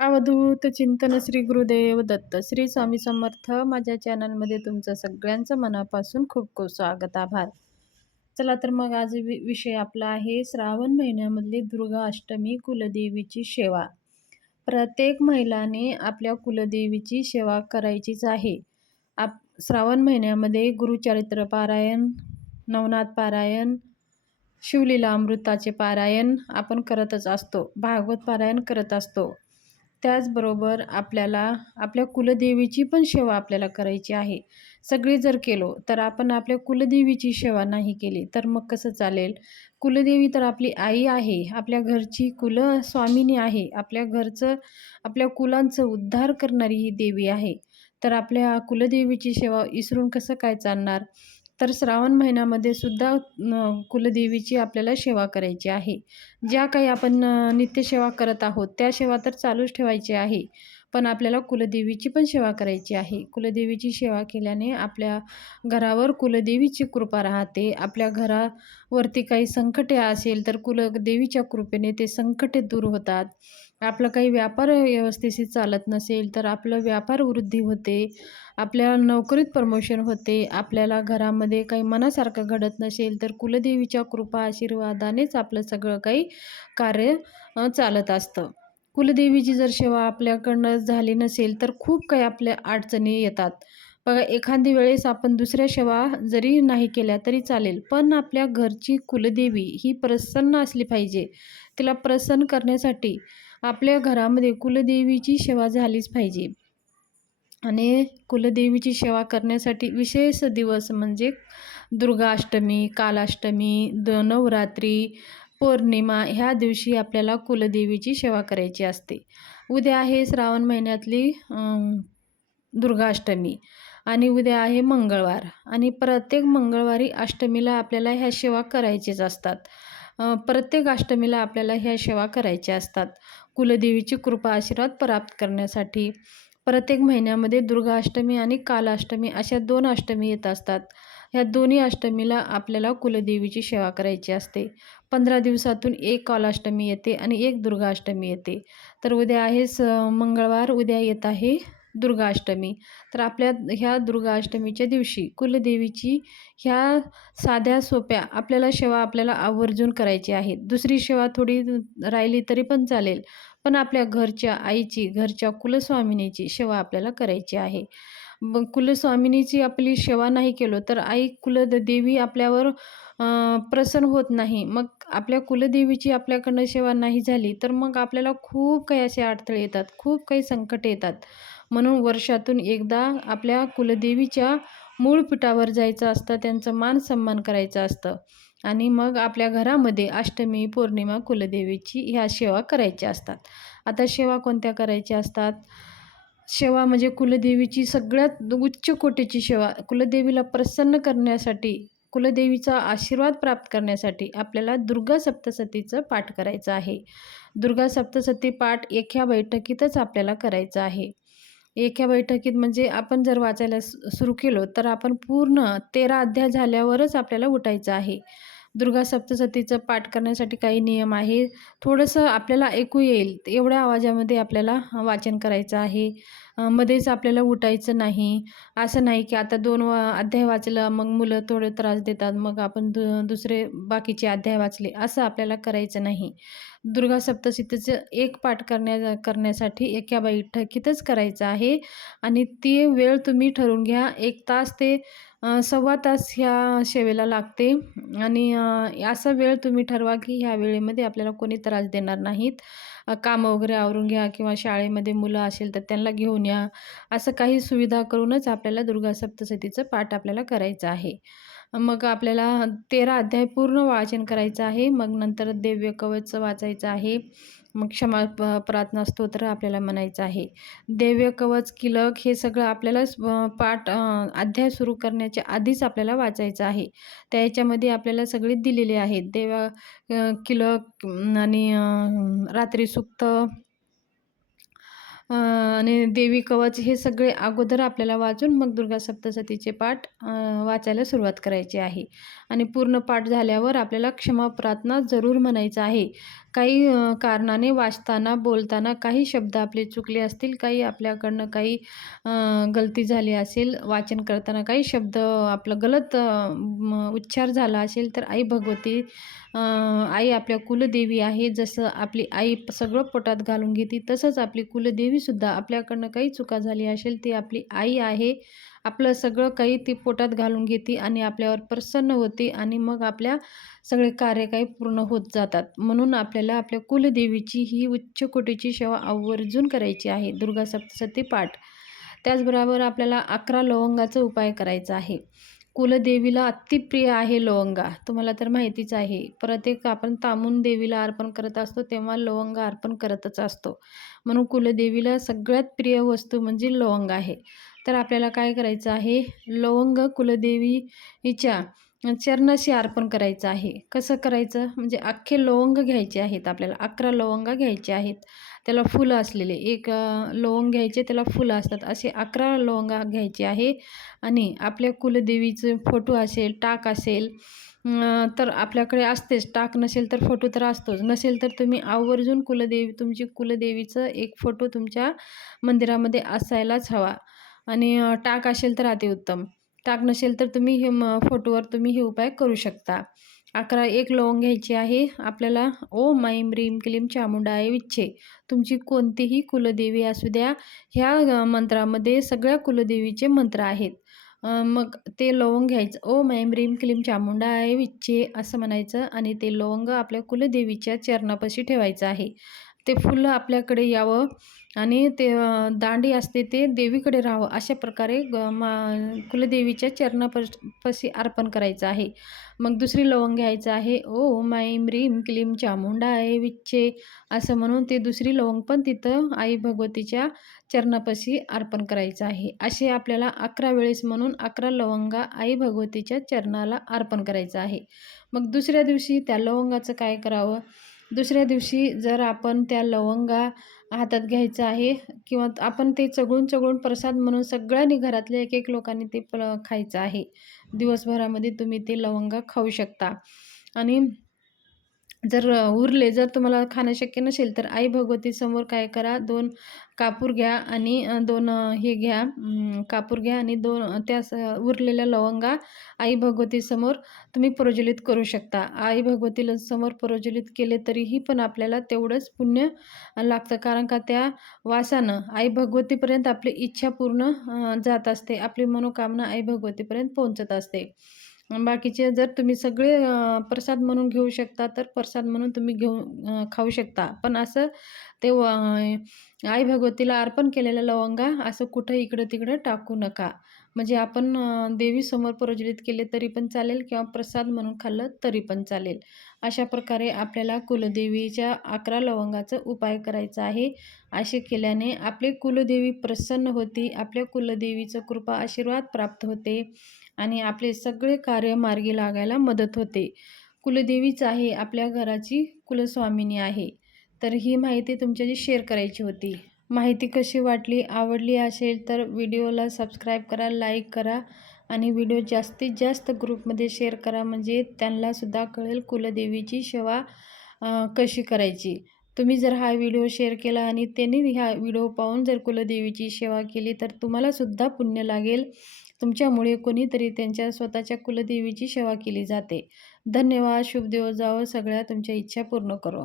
अवधूत चिंतन श्री गुरुदेव दत्त श्री स्वामी समर्थ. माझ्या चॅनलमध्ये तुमचं सगळ्यांचं मनापासून खूप खूप स्वागत, आभार. चला तर मग आज विषय आपला आहे श्रावण महिन्यामधली दुर्गा अष्टमी, कुलदेवीची सेवा. प्रत्येक महिलाने आपल्या कुलदेवीची सेवा करायचीच आहे. श्रावण महिन्यामध्ये गुरुचरित्र पारायण, नवनाथ पारायण, शिवलीला अमृताचे पारायण आपण करतच असतो, भागवत पारायण करत असतो. त्याचबरोबर आपल्याला आपल्या कुलदेवीची पण सेवा आपल्याला करायची आहे. सगळे जर केलो तर आपण आपल्या कुलदेवीची सेवा नाही केली तर मग कसं चालेल? कुलदेवी तर आपली आई आहे, आपल्या घरची कुलस्वामिनी आहे, आपल्या घरचं आपल्या कुलांचं उद्धार करणारी ही देवी आहे. तर आपल्या कुलदेवीची सेवा विसरून कसं काय चालणार? तर श्रावण महिन्यामध्ये सुद्धा कुलदेवीची आपल्याला सेवा करायची आहे. ज्या काही आपण नित्यसेवा करत आहोत त्या सेवा तर चालूच ठेवायची आहे, पण आपल्याला कुलदेवीची पण सेवा करायची आहे. कुलदेवीची सेवा केल्याने आपल्या घरावर कुलदेवीची कृपा राहते. आपल्या घरावरती काही संकटे असेल तर कुलदेवीच्या कृपेने ते संकटे दूर होतात. आपलं काही व्यापार व्यवस्थित चालत नसेल तर आपलं व्यापार वृद्धी होते, आपल्या नोकरीत प्रमोशन होते. आपल्याला घरामध्ये काही मनासारखं घडत नसेल तर कुलदेवीच्या कृपा आशीर्वादानेच आपलं सगळं काही कार्य चालत असतं. कुलदेवीची जर सेवा आपल्याकडनं झाली नसेल तर खूप काही आपल्या अडचणी येतात. बघा, एखादी वेळेस आपण दुसऱ्या सेवा जरी नाही केल्या तरी चालेल, पण आपल्या घरची कुलदेवी ही प्रसन्न असली पाहिजे. तिला प्रसन्न करण्यासाठी आपल्या घरामध्ये कुलदेवीची सेवा झालीच पाहिजे. आणि कुलदेवीची सेवा करण्यासाठी विशेष दिवस म्हणजे दुर्गाष्टमी, कालाष्टमी, नवरात्री, पौर्णिमा ह्या दिवशी आपल्याला कुलदेवीची सेवा करायची असते. उद्या आहे श्रावण महिन्यातली दुर्गाष्टमी आणि उद्या आहे मंगळवार, आणि प्रत्येक मंगळवारी अष्टमीला आपल्याला ह्या सेवा करायचीच असतात. प्रत्येक अष्टमीला आपल्याला ह्या सेवा करायच्या असतात कुलदेवीची कृपा आशीर्वाद प्राप्त करण्यासाठी. प्रत्येक महिन्यामध्ये दुर्गाष्टमी आणि कालाष्टमी अशा 2 अष्टमी येत असतात. ह्या दोन्ही अष्टमीला आपल्याला कुलदेवीची सेवा करायची असते. 15 दिवसातून एक कालाष्टमी येते आणि एक दुर्गाष्टमी येते. तर उद्या आहे मंगळवार, उद्या येत आहे दुर्गाष्टमी. तर आपल्या ह्या दुर्गाष्टमीच्या दिवशी कुलदेवीची ह्या साध्या सोप्या आपल्याला सेवा आपल्याला आवर्जून करायची आहे. दुसरी सेवा थोडी राहिली तरी पण चालेल, पण आपल्या घरच्या आईची, घरच्या कुलस्वामिनीची सेवा आपल्याला करायची आहे. मग कुलस्वामिनीची आपली सेवा नाही केलो तर आई कुलदेवी आपल्यावर प्रसन्न होत नाही. मग आपल्या कुलदेवीची आपल्याकडनं सेवा नाही झाली तर मग आपल्याला खूप काही असे अडथळे येतात, खूप काही संकट येतात. म्हणून वर्षातून एकदा आपल्या कुलदेवीच्या मूळ पीठावर जायचं असतं, त्यांचं मान सन्मान करायचं असतं आणि मग आपल्या घरामध्ये अष्टमी, पौर्णिमा कुलदेवीची ह्या सेवा करायच्या असतात. आता सेवा कोणत्या करायच्या असतात? सेवा म्हणजे कुलदेवीची सगळ्यात उच्च कोटीची सेवा. कुलदेवीला प्रसन्न करण्यासाठी, कुलदेवीचा आशीर्वाद प्राप्त करण्यासाठी आपल्याला दुर्गा सप्तशतीचं पाठ करायचं आहे. दुर्गा सप्तशती पाठ एका बैठकीतच आपल्याला करायचं आहे. एका बैठकीत म्हणजे आपण जर वाचायला सुरू केलो तर आपण पूर्ण 13 अध्याय झाल्यावरच आपल्याला उठायचं आहे. दुर्गा सप्तशतीचं पाठ करण्यासाठी काही नियम आहे. थोडंसं आपल्याला ऐकू येईल एवढ्या आवाजामध्ये आपल्याला वाचन करायचं आहे. मध्येच आपल्याला उठायचं नाही. असं नाही की आता 2 अध्याय वाचलं मग मुलं थोडे त्रास देतात, मग आपण दुसरे बाकीचे अध्याय वाचले, असं आपल्याला करायचं नाही. दुर्गा सप्तशतीचं एक पाठ करण्यासाठी एका बैठकीतच करायचं आहे आणि ती वेळ तुम्ही ठरवून घ्या. 1 तास ते सव्वा तास ह्या सेवेला लागते आणि असा वेळ तुम्ही ठरवा की ह्या वेळेमध्ये आपल्याला कोणी त्रास देणार नाहीत. कामं वगैरे आवरून घ्या किंवा शाळेमध्ये मुलं असेल तर त्यांना घेऊन या. असं काही सुविधा करूनच आपल्याला दुर्गा सप्तशतीचं पाठ आपल्याला करायचं आहे. मग आपल्याला 13 अध्याय पूर्ण वाचन करायचं आहे. मग नंतर दिव्य कवच वाचायचं आहे. मग क्षमा प्रार्थना स्तोत्र आपल्याला म्हणायचं आहे. दिव्य कवच, कीलक हे सगळं आपल्याला पाठ अध्याय सुरू करण्याच्या आधीच आपल्याला वाचायचं आहे. त्याच्यामध्ये आपल्याला सगळे दिलेले आहेत. कीलक आणि रात्री सूक्त आणि देवी कवच हे सगळे अगोदर आपल्याला वाचून मग दुर्गा सप्तशतीचे पाठ वाचायला सुरुवात करायची आहे. आणि पूर्ण पाठ झाल्यावर आपल्याला क्षमा प्रार्थना जरूर म्हणायचं आहे. काही कारणाने वाचताना, बोलताना काही शब्द आपले चुकले असतील, काही आपल्याकडनं काही गलती झाली असेल, वाचन करताना काही शब्द आपलं गलत उच्चार झाला असेल, तर आई भगवती आई आपल्या कुलदेवी आहे. जसं आपली आई सगळं पोटात घालून घेते, तसंच आपली कुलदेवीसुद्धा आपल्याकडनं काही चुका झाली असेल, ती आपली आई आहे. आपलं सगळं काही ती पोटात घालून घेते आणि आपल्यावर प्रसन्न होते आणि मग आपल्या सगळे कार्य काही पूर्ण होत जातात. म्हणून आपल्याला आपल्या कुलदेवीची ही उच्च कोटीची सेवा आवर्जून करायची आहे, दुर्गा सप्तशती पाठ. त्याचबरोबर आपल्याला 11 लवंगाचा उपाय करायचा आहे. कुलदेवीला अतिप्रिय आहे लवंगा, तुम्हाला तर माहितीच आहे. परत एक आपण तांबून देवीला अर्पण करत असतो, तेव्हा लवंग अर्पण करतच असतो. म्हणून कुलदेवीला सगळ्यात प्रिय वस्तू म्हणजे लवंग आहे. तर आपल्याला काय करायचं आहे, लवंग कुलदेवीच्या चरणाशी अर्पण करायचं आहे. कसं करायचं, म्हणजे अख्खे लवंग घ्यायचे आहेत आपल्याला. 11 लवंगा घ्यायचे आहेत. त्याला फुलं असलेले एक लवंग घ्यायचे, त्याला फुलं असतात. असे 11 लवंगा घ्यायचे आहे. आणि आपल्या कुलदेवीचं फोटो असेल, टाक असेल तर आपल्याकडे असतेच. टाक नसेल तर फोटो तर असतोच. नसेल तर तुम्ही आवर्जून तुमची कुलदेवीचं एक फोटो तुमच्या मंदिरामध्ये असायलाच हवा. आणि टाक असेल तर अतिउत्तम. टाक नसेल तर तुम्ही हे फोटोवर तुम्ही हे उपाय करू शकता. 11 एक लवंग घ्यायची आहे. आपल्याला ओम ऐं ह्रीं क्लीं चामुंडाय विच्चे, तुमची कोणतीही कुलदेवी असू द्या, ह्या मंत्रामध्ये सगळ्या कुलदेवीचे मंत्र आहेत. मग ते लवंग घ्यायचं. ओम ऐं ह्रीं क्लीं चामुंडाय विच्चे असं म्हणायचं आणि ते लवंग आपल्या कुलदेवीच्या चरणापाशी ठेवायचं आहे. ते फुलं आपल्याकडे यावं आणि ते दांडी असते ते देवीकडे राहावं, अशा प्रकारे कुलदेवीच्या पाशी अर्पण करायचं आहे. मग दुसरी लवंग घ्यायचं आहे. ओम ऐं ह्रीं क्लीं चामुंडाय विच्चे असं म्हणून ते दुसरी लवंग पण तिथं आई भगवतीच्या चरणापाशी अर्पण करायचं आहे. असे आपल्याला 11 वेळेस म्हणून 11 लवंगा आई भगवतीच्या चरणाला अर्पण करायचं आहे. मग दुसऱ्या दिवशी त्या लवंगाचं काय करावं, दुसऱ्या दिवशी जर आपण त्या लवंगा हातात घ्यायचं आहे किंवा आपण ते चघळून प्रसाद म्हणून सगळ्यांनी घरातल्या एक लोकांनी ते खायचं आहे. दिवसभरामध्ये तुम्ही ते लवंगा खाऊ शकता. आणि जर उरले, जर तुम्हाला खाणं शक्य नसेल, तर आई भगवतीसमोर काय करा, 2 कापूर घ्या आणि 2 हे घ्या, कापूर घ्या आणि 2 त्या उरलेल्या लवंगा आई भगवतीसमोर तुम्ही प्रज्वलित करू शकता. आई भगवतीला समोर प्रज्वलित केले तरीही पण आपल्याला तेवढंच पुण्य लागतं. कारण का त्या वासानं आई भगवतीपर्यंत आपली इच्छा पूर्ण जात असते. आपली मनोकामना आई भगवतीपर्यंत पोहोचत असते. बाकीचे जर तुम्ही सगळे प्रसाद म्हणून घेऊ शकता, तर प्रसाद म्हणून तुम्ही खाऊ शकता. पण असं ते आई भगवतीला अर्पण केलेल्या लवंगा असं कुठं इकडं-तिकडं टाकू नका. म्हणजे आपण देवीसमोर प्रज्वलित केले तरी पण चालेल किंवा प्रसाद म्हणून खाल्लं तरी पण चालेल. अशा प्रकारे आपल्याला कुलदेवीच्या 11 लवंगाचा उपाय करायचा आहे. असे केल्याने आपली कुलदेवी प्रसन्न होती, आपल्या कुलदेवीचं कृपा आशीर्वाद प्राप्त होते आणि आपले सगळे कार्य मार्गी लागायला मदत होते. कुलदेवीच आहे, आपल्या घराची कुलस्वामिनी आहे. तर ही माहिती तुमच्याशी शेअर करायची होती. माहिती कशी वाटली, आवडली असेल तर व्हिडिओला सबस्क्राईब करा, लाईक करा आणि व्हिडिओ जास्तीत जास्त ग्रुपमध्ये शेअर करा, म्हणजे त्यांनासुद्धा कळेल कुलदेवीची सेवा कशी करायची. तुम्ही जर हा व्हिडिओ शेअर केला आणि त्यांनी हा व्हिडिओ पाहून जर कुलदेवीची सेवा केली तर तुम्हालासुद्धा पुण्य लागेल. तुमच्यामुळे कोणीतरी त्यांच्या स्वतःच्या कुलदेवीची सेवा केली जाते. धन्यवाद. शुभ दिवस जावो. सगळ्या तुमच्या इच्छा पूर्ण करो.